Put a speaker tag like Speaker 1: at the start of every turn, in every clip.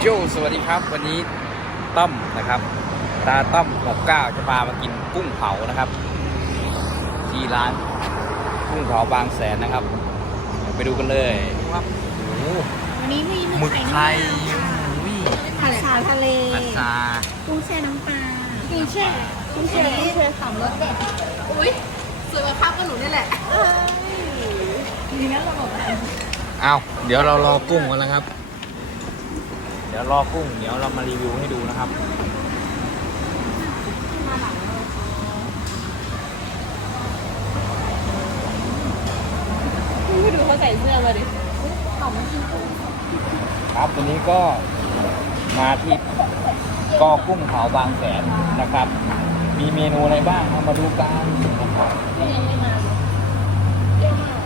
Speaker 1: โจสวัสดีครับ วันนี้ต้อมนะครับ ตาต้อม69จะพามากินกุ้งเผานะครับ ที่ร้านกุ้งเผาบางแสนนะครับเดี๋ยวไปดูกันเลยครับโอ้โห
Speaker 2: วันนี้มี
Speaker 1: หมึกไทย
Speaker 2: นุ่ม
Speaker 1: อุ้ย
Speaker 2: ผัดชาทะเล
Speaker 1: ผัดซา
Speaker 2: กุ้งแช่น้ำปลากุ้งแช่กุ้งแช่กุ้งแช่สามรสเด็ด
Speaker 3: อุ้ยสวยกว่าภาพกับหนูนี่แหละ
Speaker 2: เอ้ยดีนะเราบอกว่า
Speaker 1: อ้าวเดี๋ยวเรารอกุ้งกันแล้วครับเดี๋ยวรอกุ้ง เดี๋ยวเรามารีวิวให้ดูนะครับ
Speaker 3: ไม่ดูเขาใส่เสื้อมาดิ
Speaker 2: เขาไม่กินกุ้ง
Speaker 1: ครับวันนี้ก็มาที่กอกุ้งเผาบางแสนนะครับ มีเมนูอะไรบ้างเอามาดูกันนะครับ
Speaker 2: ก็ยังไม่มาเลยเยอะมาก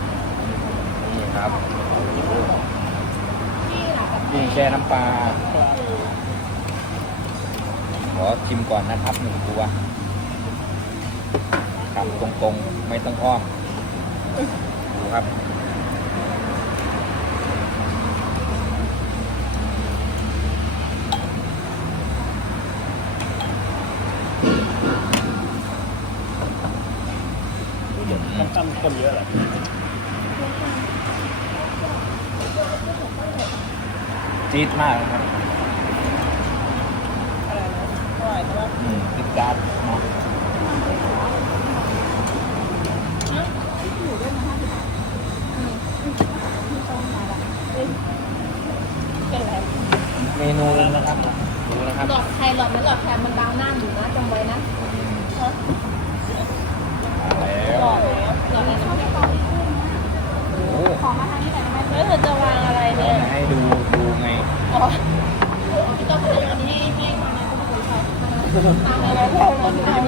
Speaker 1: นี่ครับ
Speaker 2: ที่หลัง กุ้
Speaker 1: งแช่น้ำปลา ขอชิมก่อนนะครับหนึ่งตัวครับตรงๆ ไม่ต้องอ้อมดูครับ
Speaker 4: มันตั้มคนเยอะเหรอ
Speaker 1: จี๊ดมากนะครับอืมติดการ์ดเนาะเมนูเลยนะครับดูนะครับ
Speaker 3: หลอดใครหลอดไม่หลอดแคมมันดังหน้าอยู่นะจำไว้นะ
Speaker 1: มาแล้
Speaker 3: หล
Speaker 1: ว
Speaker 3: อดแล้วหลอดอะไรนะ
Speaker 1: โอ้โห
Speaker 2: ขอมาทางนี้หน่อยได้ไหม
Speaker 3: แล้วเธอจะวางอะไร
Speaker 1: เรา
Speaker 3: เนี่ย
Speaker 1: มาให้ดู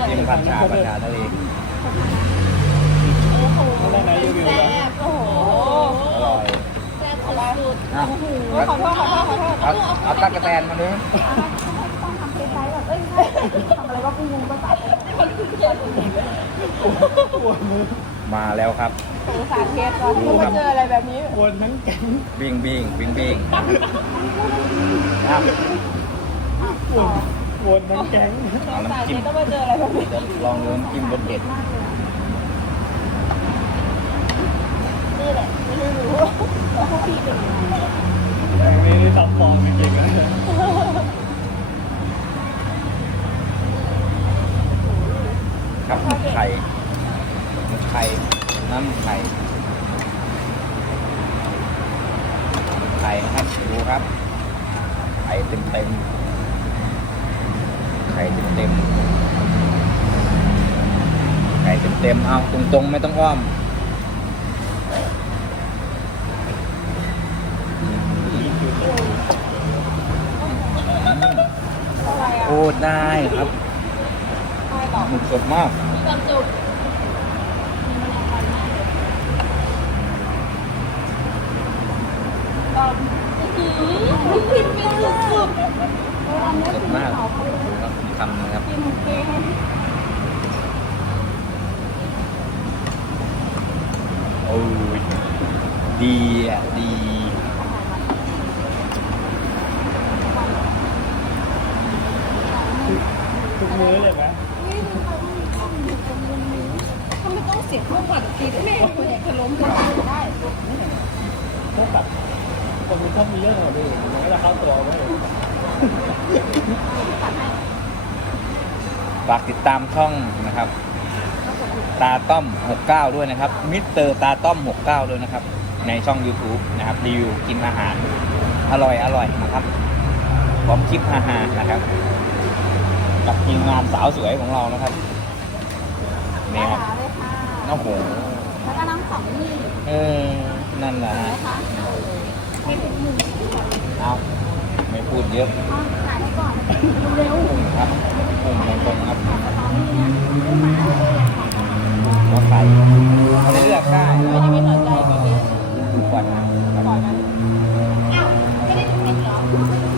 Speaker 1: จิ้มผัดชาผัดชาทะเล
Speaker 3: โอ้โห
Speaker 4: ไม่ได้ไหนรีวิว
Speaker 3: แซ่
Speaker 4: แล้ว
Speaker 3: บโอ้โห
Speaker 1: อร่อย
Speaker 3: แซ่บสุด
Speaker 1: อะ
Speaker 3: ๆขอโทษขอโทษขอโทษ
Speaker 1: เอาเอาตั๊กกะแตนมาด้วย
Speaker 2: ต้องทำเพลย์ไซส์แบบเอ้ยทำอะไรก็กุ้งงงก็ใส่
Speaker 1: มาแล้วครับ
Speaker 3: สงสารเทสเราที่มาเจออะไรแบบนี้
Speaker 4: วนทั้งแก๊ง
Speaker 1: บิงบิงบิงบิงครับ
Speaker 4: วนวนทั้งแก๊ง
Speaker 1: เอา
Speaker 3: สงสาร
Speaker 1: น้ำ
Speaker 3: เท
Speaker 1: จิ้ม
Speaker 3: สต้องมาเจออะไรแบบนี้
Speaker 1: จะลองดูน้ำจิ้มรสเด็ด
Speaker 3: นี่แหละไม่ได้รู้ว่าพวกพี่เป็นยังไง
Speaker 4: แก๊งนี้นี่ซับฟอร์มจริงๆนะ
Speaker 1: ครับหมึกไข่หมึก ไข่น้ำหมึกไข่หมึกไข่นะครับดูครับ ไข่เต็มเต็มๆไข่เต็มเต็มๆไข่เต็มเต็มๆเอาตรงตรงๆไม่ต้องอ้อม
Speaker 3: อะไรอะ
Speaker 1: โอ้ได้ครับ
Speaker 3: อะไรต่อ
Speaker 1: หมึกสดมาก
Speaker 3: มีความสุขก็อื้อหือ พิมพ์เป็นสุด
Speaker 1: สดมากครับคำนะครับโอ้ยดีอะดี
Speaker 4: ทุกมื้อเลยไหม
Speaker 3: ๆทำไมต้องเสียงเครื่องหวัดกีดแม่คนอยากจะล้มก็ได้
Speaker 4: ถ้าแบบคนมันชอบมีเรื่องอะไรด้วยมันก็จะเข้าตัวไว้
Speaker 1: ฝาก ติดตามช่องนะครับ ตาต้อม 69 ด้วยนะครับมิสเตอร์ตาต้อม 69 ด้วยนะครับ ในช่อง YouTube นะครับรีวิวกินอาหาร อร่อยอร่อยนะครับพร้อมคลิปฮาๆนะครับ กับทีมงานสาวสวยของเรานะครับนี่ครับ
Speaker 2: เลยค่ะ
Speaker 1: โอ้โห
Speaker 2: แล้วก็น้ำสองนี่
Speaker 1: เออนั่นแหละฮะ
Speaker 2: นะคะให้เป็นหนึ่ง
Speaker 1: เอาไม่ พูดเยอะ
Speaker 2: เอาจ่ายให้ก่อนเร็ว
Speaker 1: พุ่งครับพุ่งตรงๆครับ
Speaker 2: ๆตอนนี้เนี่ยลูกหมาเลยอะค่ะ
Speaker 1: หัวไข่เขาเลือกได้
Speaker 3: ไม่ได้ไม่สนใจพี่เบส
Speaker 1: ดูก่อนนะ
Speaker 3: ก่อนนะ
Speaker 2: อ้าวไม่ได้ดูเด็กเหรอ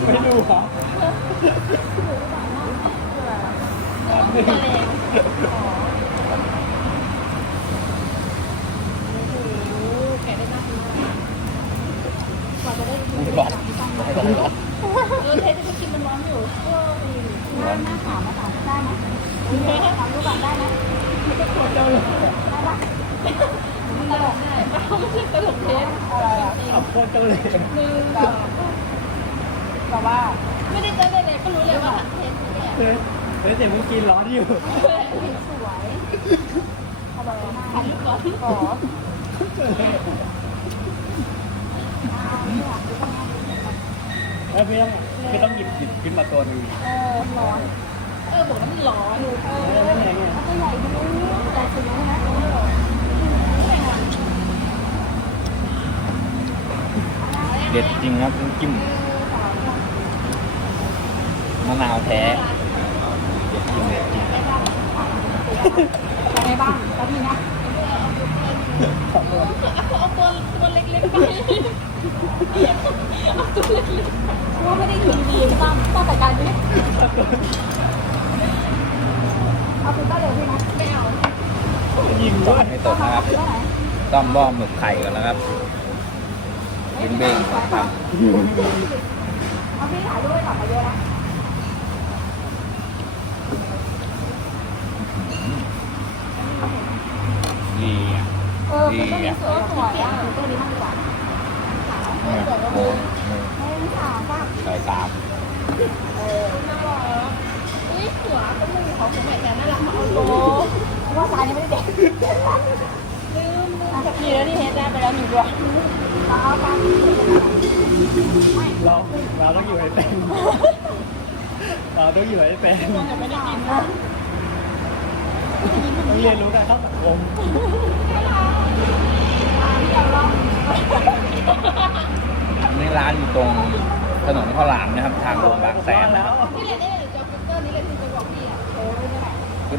Speaker 4: ไม่ดูเหรอ
Speaker 3: ทะเลแกะได้น่ากินมาก
Speaker 2: กว่าจะได้ดู
Speaker 1: หลอดหลอดหลอด
Speaker 3: เออ เทสที่กินมันร้อนอยู่
Speaker 2: ร้านหน้าขาวมาถามได้ไหมถามดูก่อนได้ไหม
Speaker 3: มันจะปวดเลยได้ปะตลกได้เขาไม่ใช่ตลกเทสอะไรอะ
Speaker 4: ขับโคตรเกาหลี
Speaker 3: หนึ่งสอง แต่ว่าไม่ได้เจอเลยก็รู้เลยว่าเทสเนี่ย
Speaker 4: เฮ้ยเฮ้ยเดี๋ยวมึงกินร้อนอยู่
Speaker 3: สวยอร่อยมากอนขอ
Speaker 4: แล้วไม่ต้องไม่ต้องหยิบหยิบขึ้นมาตัวหนึง
Speaker 3: เออร้อนเออบอกว่ามันร้อนเออ
Speaker 4: แล้วไงเนี่ย
Speaker 2: ตัวใหญ่ดูแต่สวยนะ
Speaker 1: เด็ดจริงครับน้ำจิ้ม มะนาวแท้เด็ดจริงเด็ดจริง
Speaker 2: อะไรบ้างแป๊บนึงนะ
Speaker 3: เอาตัวตัวเล็กๆไปเอาตัวเล็ก
Speaker 2: ว่าไม่ได้อยู่ดีๆใช่ป่ะต้องจัดการดิเอาคุณก็เร็วพี่นะ
Speaker 3: ๆไม่เอา
Speaker 4: ยิง
Speaker 1: ก่
Speaker 4: ด้
Speaker 1: อ
Speaker 4: วย
Speaker 1: นไม่ตกนะครับ
Speaker 2: เท่าไหร่
Speaker 1: ต้มบ้อมหมึกไข่ก่อนนะครับเบ้งๆครับ
Speaker 2: เอาพี่ถ่ายรูปกลับมาเยอะนะ
Speaker 1: ดีอะ
Speaker 2: เออคุณก็มีสวยสวยอะคุณก็ดีมากดีกว่า
Speaker 1: เนี่ยโอ้โห
Speaker 2: ไม่ถามป่ะ
Speaker 1: ใส่สาม
Speaker 3: น่ารักอุ้ยหัวก็มือเขาผมใหม่แทนน่ารักมากเอาโล
Speaker 2: ว่าสายยังไม่ได้เด็ก
Speaker 3: ลืมลืมกับพี่แล้วที่เฮดได้ไปแล้วหนึ่งตัว
Speaker 2: เอาไป
Speaker 4: เราเราต้องอยู่ให้เป็นเราต้องอยู่ให้เป็น
Speaker 3: ยังไม่ได้กิน
Speaker 4: ต้องเรียนรู้การเข้าสังคม
Speaker 1: นี่ร้านอยู่ตรงถนนข้าวหลามนะครับ ทางลงบางแสนนะครับ
Speaker 3: พี่เรียนได้เลยจอคอมพิวเตอร์นี่เลยที่จะบอกพี่อะเออไม่ได้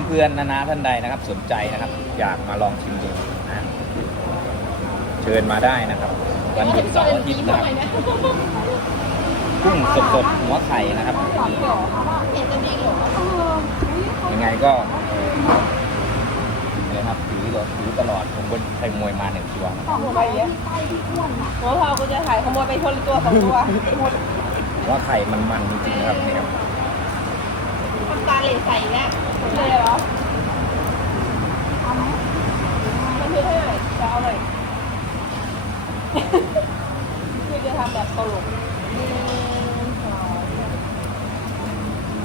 Speaker 1: เพื่อนๆนานาท่านใดนะครับ สนใจนะครับ อยากมาลองชิมดูนะเชิญมาได้นะครับ วันหยุดเสาร์อาทิตย์นะครับกุ้งสดๆหัวไข่นะครับ
Speaker 3: เห็นจะดีเหรอ
Speaker 1: ยังไงก็ เนี่ยครับถือรถถือตลอด ผมก็ไปมวยมาหนึ่งตัวนะ
Speaker 2: ของไปเยอะใต้ที่อ้วนอะ
Speaker 3: โอ้พอกูจะถ่ายขโมยไปคนละตัวสองตัวหมด
Speaker 1: หัวไข่มันมันๆจริงๆครับเนี่ยครับ
Speaker 3: ทำตาเหล่ใส่แล้วเลยเหรอ
Speaker 2: เอาไหม
Speaker 3: มันคือเท่าไหร่จะเอาหน่อยคือจะทำแบบตลกหนึ่งสอง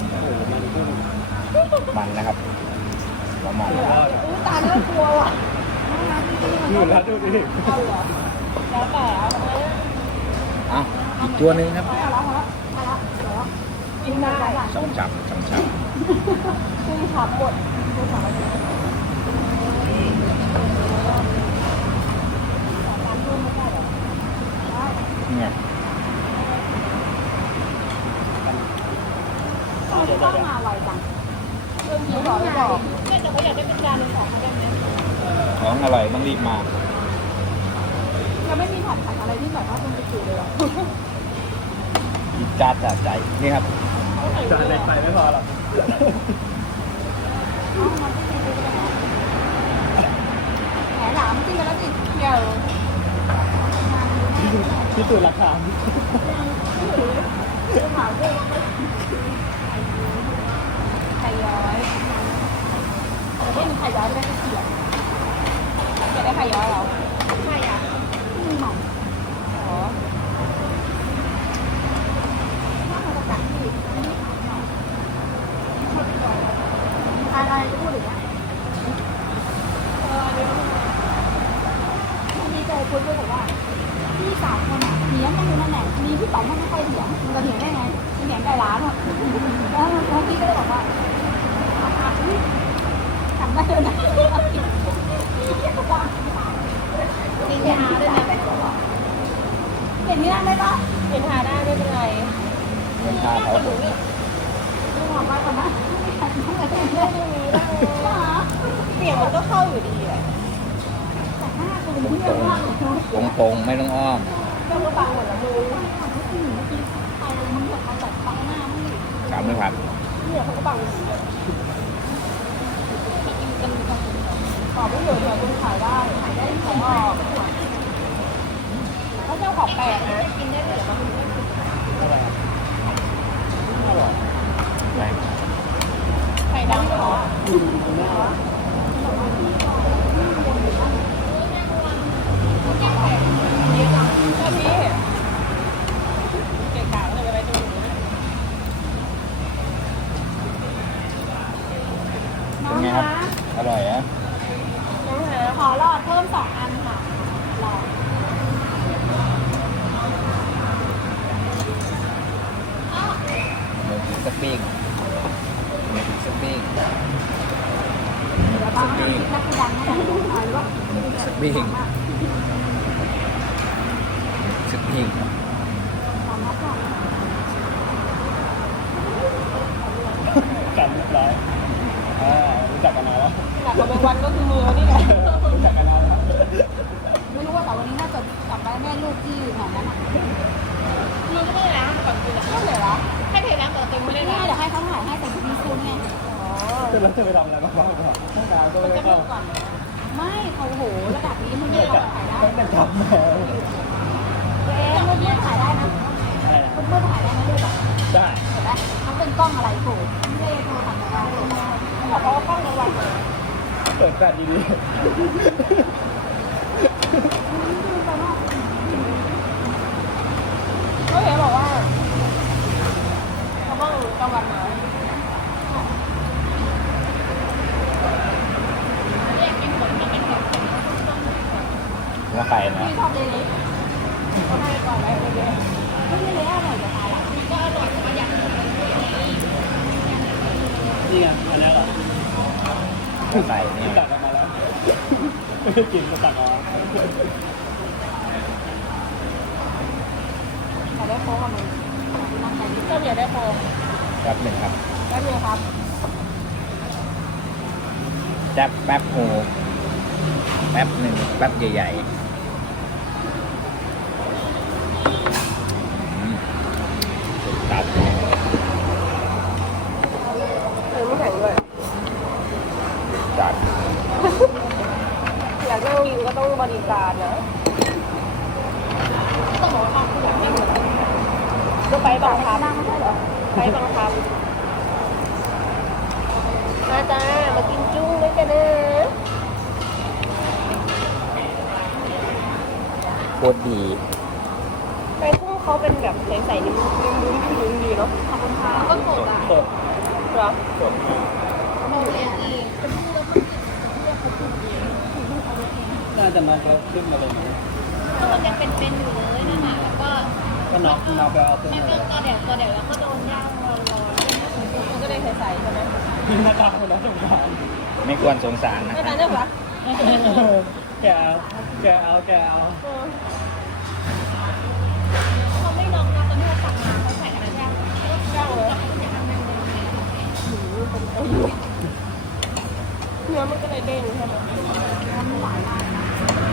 Speaker 4: โอ้โหมันกุ้ง
Speaker 1: มันนะครับหัวมัน
Speaker 4: ดูแล้ว
Speaker 3: อู้ตาน่ากลัวว่ะ
Speaker 4: ดูแล้วดูดิ
Speaker 3: เอาเหรอแล้วแต่เอาเออ
Speaker 1: อะอีก ตัวหนึ่งครับ
Speaker 2: เอาแล้วเอาแล้วเอาแล้วเดี๋ยว
Speaker 3: กินได้
Speaker 1: ช้ำช้ำช้ำช้
Speaker 3: กุ้งขับหมดกุ้งขับหมดำ
Speaker 1: เนี่ย
Speaker 2: เอาเดี๋ยวต้องมาไวจัง
Speaker 3: เรื่องนี้บอกไม่บอกเนี่ยแต่เขาอยากได้เป็นจานหนึ่งของเขาได้ไหม
Speaker 1: ของอร่อยต้องรีบมา
Speaker 2: ยังไม่มีผัดผัดอะไรที่แบบว่าเป็นกระจุเลยหรอ
Speaker 1: อีก จานจัดใจนี่ครับ
Speaker 4: จานเล็กไปไม่พอหรอก
Speaker 2: แหมหลามจิ้มไปแล้วสิ
Speaker 3: เดี๋ยว
Speaker 4: พิสูจน์ราคา
Speaker 2: ถามด้วย
Speaker 3: ไข่ย้อย
Speaker 2: แต่ไม่มีใครย้อนไม่ได้เสีย
Speaker 3: อยากได้ไข่ย้อยเหรอไข่อะ
Speaker 2: มีหม่อม
Speaker 3: อ๋อ
Speaker 2: ถ้ามาจากที่ไม่ได้ขายหน่อยอะไรจะพูดอย่างเงี้ย
Speaker 3: เอออันนี้มัน
Speaker 2: มีเจอคุยด้วยบอกว่าพี่สามคนอะเถียงกันอยู่นั่นแหละมีพี่ป๋องมันไม่ค่อยเถียงมันจะเถียงได้ไงมันเถียงไก่ร้านอะแล้วแล้วพี่ก็เลยบอกว่า ทำได้เลยนะ
Speaker 3: กินยาด้วยนะ
Speaker 2: เห็นนี่นั่นได้ปะ
Speaker 3: กินทาได้ไม่เป็นไร
Speaker 1: เป็นชาเขาผม
Speaker 2: ดูหมอไปก่อนนะทั้งหมดเลยได้ดูได้หรอ
Speaker 3: เสียงมันก็เข้าอยู่ดีแหละ
Speaker 2: แต่หน้าคุณที่เยอะ
Speaker 1: ตรงตรงๆไม่ต้องอ้อม
Speaker 3: ก็รู้ฟังหมดแล้วดู
Speaker 2: ไปมับบมาไม่
Speaker 1: จำไม่ผัด
Speaker 3: เนี่ยเขาก็ฟัง จะมีคนขอไม่เหลือเหลือคนขายได้ขายได้ของออกถ้าเจ้าของแปลกนะกินได้เลยมัน
Speaker 4: ไม่
Speaker 2: ได้ไข่
Speaker 3: ดา
Speaker 2: เหรอ
Speaker 3: ปิ้ง
Speaker 2: ซุ
Speaker 3: ปปิ้ง
Speaker 2: ซุปิ้งซุปิ้งซุปิ้ง
Speaker 4: แล้วจะไปทำอะไรบ้างบ้างก่อนห้องน้ำก็ไม่ได้เข้า
Speaker 3: ดูก่อน
Speaker 2: ไม่เขาโหระดับนี้มึง
Speaker 4: เด็
Speaker 2: ไม่
Speaker 4: ก
Speaker 2: เขา
Speaker 4: อะ
Speaker 2: ถ่ายได้
Speaker 4: ตั้งแต่จับแมว
Speaker 2: ตัวเองมืดมืดถ่ายได้นะ
Speaker 4: อะไรนะ
Speaker 2: มืดมืดถ่ายได้นะลูกอะ
Speaker 4: ได้
Speaker 2: เห็นไหมเขาเป็นกล้องอะไรโถไม่ได้โทรศัพท์ของเรา
Speaker 3: บอกว่าป้องระวัง
Speaker 4: เปิดแฟลชดี
Speaker 3: ก็เห็นบอกว่าเขาป้องกลางวันมาเรียกกินผลกินเป็นแบบ
Speaker 1: ไม่
Speaker 2: ชอบเลยเล
Speaker 3: ยพอได้ก่อนแล้วเลย
Speaker 2: ไม่ได้เล็กอร่อยจะตายละ
Speaker 3: ก็อร่อยเขาอยากกิน
Speaker 4: ๆนี่ไงอันนี้เหรอ
Speaker 1: ใครเนี่ย
Speaker 4: ตัดออกมาแล้วไม่กินก็ตัดออกมา
Speaker 2: ได้โค้กกับมึงนั่งใจดี
Speaker 3: ก็อยาได้โฟม
Speaker 1: แป๊บหนึ่งครับ
Speaker 3: ได้เลยครับ
Speaker 1: แป๊บแป๊บโหแป๊บหนึ่งแป๊บใหญ่ๆอืมตัด
Speaker 3: เออไม่แข็งด้วย
Speaker 1: จัด
Speaker 3: อยากนั่งกินก็ ต้องบริการนะต้องบอกว่าทำทุกอย่างไม่เหมือนก็ไปบังคับ
Speaker 2: ไไป
Speaker 3: บังคับมาจ้ามากินจุ้งด้วยกันนะ
Speaker 1: โคตรดี
Speaker 3: ไปกุ้งเขาเป็นแบบใสๆนิ่มๆนิ่มๆนิ่มๆดีเนาะ
Speaker 2: ขอบคุณค่ะก็โกรธอะ
Speaker 4: สด
Speaker 3: เหรอ
Speaker 4: สด
Speaker 2: โกรธเองเองเป็นผู้แล้วก็เรียกเขาถูกเองถูกลูกเขาเอง
Speaker 4: น่า จะน็อกแล้วขึ้นมาเลยนะ
Speaker 2: คือมันยังเป็นๆอยู่เลยนั่นน่ะแล้วก็
Speaker 4: ก็น็อกน็อกไปเอาตัว
Speaker 2: มัน
Speaker 4: นี้
Speaker 2: ก็ตัวเดี๋ยวตัวเดี๋ยวแล้วก็โดนย่างร้อน
Speaker 3: มันก็ได้ใสๆใช่ไหม
Speaker 4: หน้าตาคนน้องสงสาร
Speaker 1: ไม่ควรสงสารนะ
Speaker 3: ไม่
Speaker 1: ค
Speaker 3: ตา
Speaker 1: รับ
Speaker 3: ยเรื่องเหรอ
Speaker 4: แกเอาแกเอาแกเอา
Speaker 2: เขาไม่ลองนะตอนที่เขาตักมาเขาใส่อะไรย่าง
Speaker 3: ย่างเลยเนื้อมันก็เลยเด้งใช่ไหม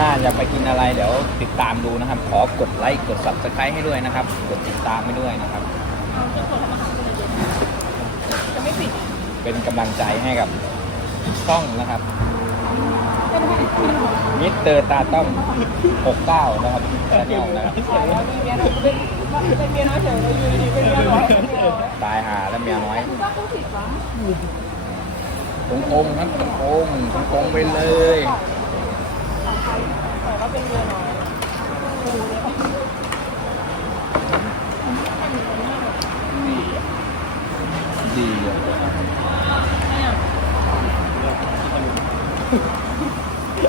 Speaker 2: น่า
Speaker 1: จะไปกินอะไรเดี๋ยวติดตามดูนะครับ ขอกดไลค์กด subscribe ให้ด้วยนะครับ กดติดตามให้ด้วยนะครับ
Speaker 3: จะไม่ผิด
Speaker 1: เป็นกำลังใจให้กับช่องนะครับมิสเตอร์ตาต้อม69 นะครับชาแนลนะครับ
Speaker 3: ตายแล้วมีเมียน้อยเป็นเป็นเมียน้อยเฉยเลยอยู่ดีๆเป็นเมียน้อยเป็นเมียน้อย
Speaker 1: ตายหาแล้วเมียน้อย
Speaker 2: คุณว่าเขาผิดหวัง
Speaker 1: ตรงๆครับตรงองค์ตรงองค์ไปเลย
Speaker 3: แต่ว่าย
Speaker 1: ดีอะ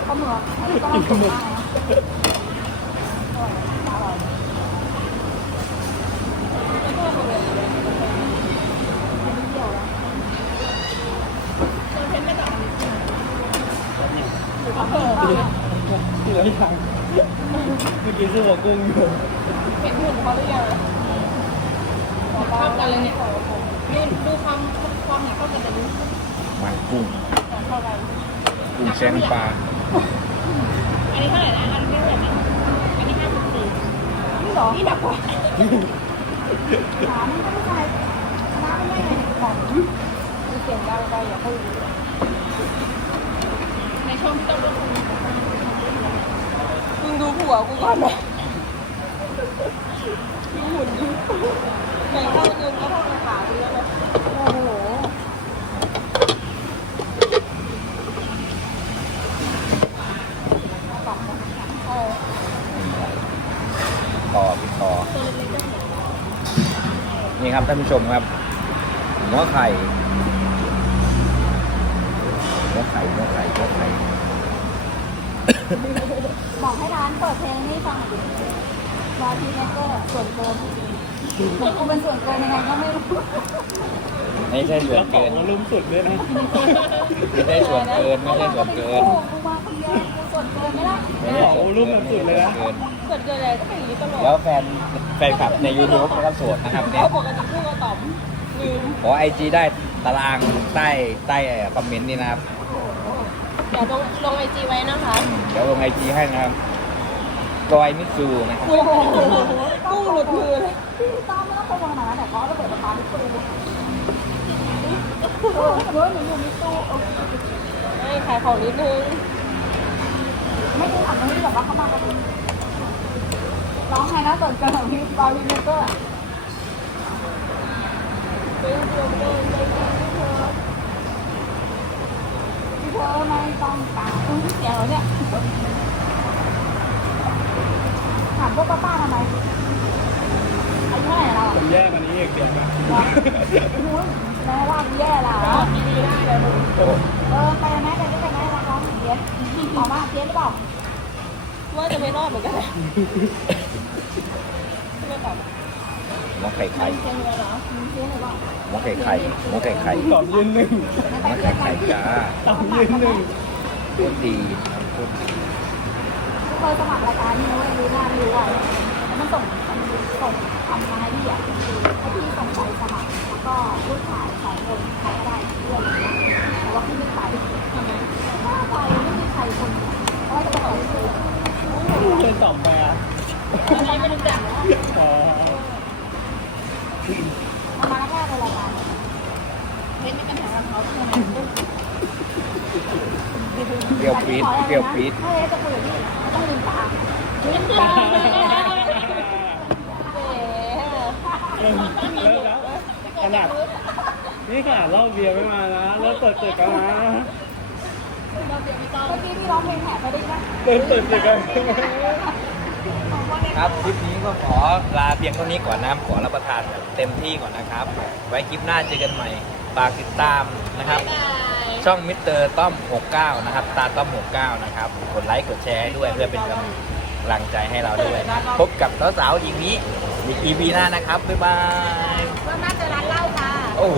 Speaker 2: เขาเหมือนอันนี้ก็ต้องถูกมากนะอร่อยเดี่ยวแล้ว
Speaker 3: เพชรไม่ต่าง
Speaker 2: เขาเปิดเปล่าอะ
Speaker 4: เหลืออีกทางเมื่อ กี้ซื้อหัวกุ้งอยู่
Speaker 3: เห็นหุ่นเขาหรือยังเข้ากันเลยเนี่ยดูดูความความเนี่ยเข้ากันแต่ดู
Speaker 1: มันกุ้ง
Speaker 3: เข้ากัน
Speaker 1: กุ้งแซงปลา
Speaker 3: อันนี้เท่าไหร่นะอันนี้เท่าไหร่นะอันนี้ห้าสิบสี่
Speaker 2: นี่เหรอ
Speaker 3: นี่หนักกว่า
Speaker 2: ถามมันก็ไม่ใช่น้ำไม่ได้ของ
Speaker 3: ดูเสียงดังไปอย่าพูดในช่องที่ต้องเลือกคนมึงดูผัวกูก่อนนะดู หุ่นดิแบ่งเข้าเงินก็เท่ากับขาไปแล้วนะ
Speaker 2: โอ้โหสองคนเออ
Speaker 1: ต่อพี่ต่อ
Speaker 3: นี่
Speaker 1: ครับท่านผู้ชมครับ หัวไข่หัวไข่หัวไข่หัวไข่
Speaker 2: บอกให้ร้านเปิดเพลงให้ฟังหน่อยดิาทีเมเกอร์ส่วนเกินกูเป็นส่วนเกินยังไงก็ไม่รู้
Speaker 1: ไม่ใช่ส่ว
Speaker 4: แล้
Speaker 1: น
Speaker 4: วขอ
Speaker 1: เกิ
Speaker 4: ง
Speaker 1: น
Speaker 4: มารุมสุดด้วยนะ
Speaker 1: ไม่ใช่ส่วนเกินไม่ใช่ส่วนเกิน
Speaker 2: กูมาคนเดียวกูส่วนเกินไม่ได้
Speaker 1: ไม่ใช่ส่วนเกินไม่ใช่ส่วนเกิน
Speaker 3: เกิดเกิดอะไรก็เป็นอย่างนี้ตลอด
Speaker 1: แล้วแฟนแฟนคลับใน YouTube ก็โสดนะครับเนี่ย
Speaker 3: เขาปกติพูดกับต๋อมลืม
Speaker 1: ขอไอจีได้ตารางใต้ใต้คอมเมนต์นี่นะครับ
Speaker 3: เดี๋ยวลงลงไอจีไว้นะคะ
Speaker 1: เดี๋ยวลงไอจีให้นะครับ กอยมิซูนะครับ
Speaker 3: กุ้งกุ้งหลุดมือเลย
Speaker 2: พี่ต้อมไม่ต้องระวังนะแต่เขาจะเปิดประตูมิตู้เออหนูอยู่มิตู้เออ
Speaker 3: ให้ขายของนิดนึง
Speaker 2: ไม่ได้ถามตรงนี้แบบว่าเขามาประตูร้องไงนะส่วนเกินของพี่บาร์บีเมเกอร์
Speaker 3: เป็นเดือนเดินใจดีที่เธอ
Speaker 2: ที่เธอไม่ต้องการคุณเสียงเหรอเนี่ยามพวกป้าๆทำไมอายุเท่าไหร่แล้ว
Speaker 4: ผมแย่กว่านี้อีกเดี๋ยวนะ
Speaker 2: นู้นแม่ว่าแย่แล้ว
Speaker 3: ทีวีได้เดี๋ยวหนู
Speaker 1: โอ้โห
Speaker 2: เออไปไหมไปไม่ไปไหมร้องร้องเสียหอมมากเสียหรือเปล่า
Speaker 3: ว่าจะไม่รอดเหมือนกันแหละไม่ตอบ
Speaker 1: หัวไข่ไข่
Speaker 3: เชียงเรือเหรอ
Speaker 2: เสียหรือเปล่า
Speaker 1: หัวไข่ไข่หัวไข่ไข่
Speaker 4: ตอบยืนหนึ่ง
Speaker 1: หัวไข่ไข่จ้า
Speaker 4: ตอบยืนหนึ่ง
Speaker 1: โคตรดีครับโคตรดี
Speaker 2: เค ยสมัครรายการนี้นะเว้ยรู้หน้าไม่รู้อะมันส่งส่งทำมาให้พี่อะให้พี่ส่งไปสมัครแล้วก็ลูกชายสองคนใครก็ได้เพื่อนแต่ว่าพี่ไม่ไป
Speaker 3: ทำไม
Speaker 2: ถ้าไปไม่มีใครคนเพราะว่าจะไปขอซื้อ
Speaker 4: เคยตอบไปอะ
Speaker 3: อันนี้ไม่รู้จักนะ
Speaker 4: อ๋อ
Speaker 2: เอามาแรกๆเลยรายการ
Speaker 3: เฮ้ยมีปัญหากับเขาใช่ไหม
Speaker 1: เปรี้ยวปรี๊ดเปรี้ยวปรี๊ด
Speaker 2: ถ้าจะคุยกับพี่ต้องลืมตา
Speaker 3: ไม่ตาเริ่
Speaker 4: มแล้วขนาดนี่ขนาดเหล่าเบียร์ไม่มานะเริ่มเปิดตึกแล้วนะ
Speaker 2: เมื่อกี้พี่ร้องเพลงแหบไปได้ไหม
Speaker 4: เริ่มเปิดตึกแล้ว
Speaker 1: ครับคลิปนี้ก็ขอลาเพียงเท่านี้ก่อนนะครับขอรับประทานแบบเต็มที่ก่อนนะครับ ไว้คลิปหน้าเจอกันใหม่ฝากติดตามนะครับ
Speaker 3: บาย
Speaker 1: ช่องมิสเตอร์ต้อม 69 นะครับ ตาต้อม 69 นะครับ กดไลค์กดแชร์ให้ด้วยเพื่อเป็นกำลังใจให้เราด้วย พบกับสาวๆอีกนี้อีก EP หน้านะครับ บ๊ายบาย
Speaker 2: ว่าน่าจะร้านเหล้าค่ะ
Speaker 1: โอ้โห